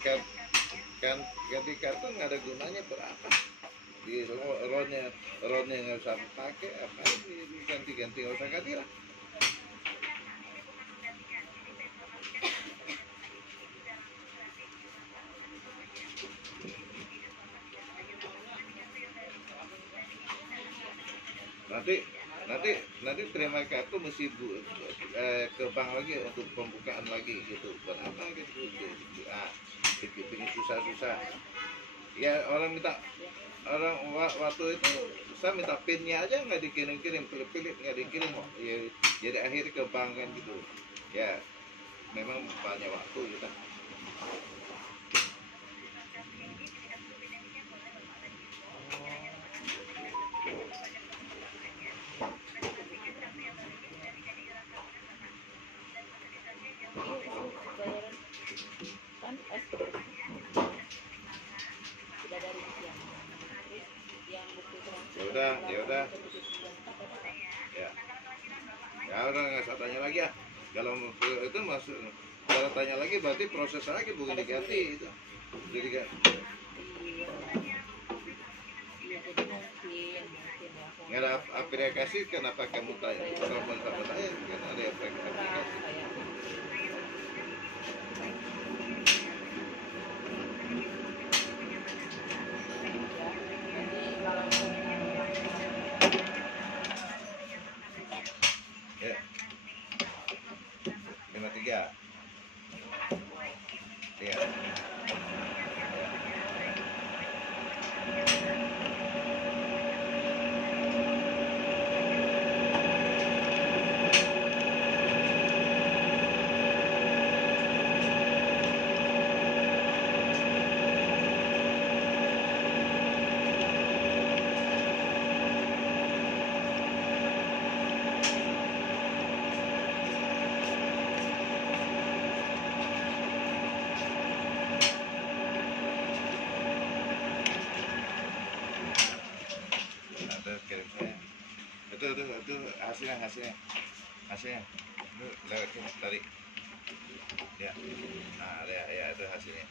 kan ganti kartu nggak ada gunanya berapa di ronnya nggak usah pakai, apa diganti nggak usah ganti lah. nanti terima kartu mesti ke bank lagi untuk pembukaan lagi gitu, kenapa gitu. Bikin susah ya, orang waktu itu saya minta pinnya aja nggak dikirim, pilih nggak dikirim ya, jadi akhirnya ke bank kan gitu ya. Memang banyak waktu kita. Ya udah ya udah, nggak usah tanya lagi ya. Kalau itu masuk, kalau tanya lagi berarti proses lagi, bukan diganti itu. Jadi kan nggak ada aplikasi, kenapa kamu tanya? Telepon sama saya kan ada aplikasi. Ya, 53. Ya. Kirim saya itu hasilnya itu lewat tadi ya. Nah ya itu hasilnya.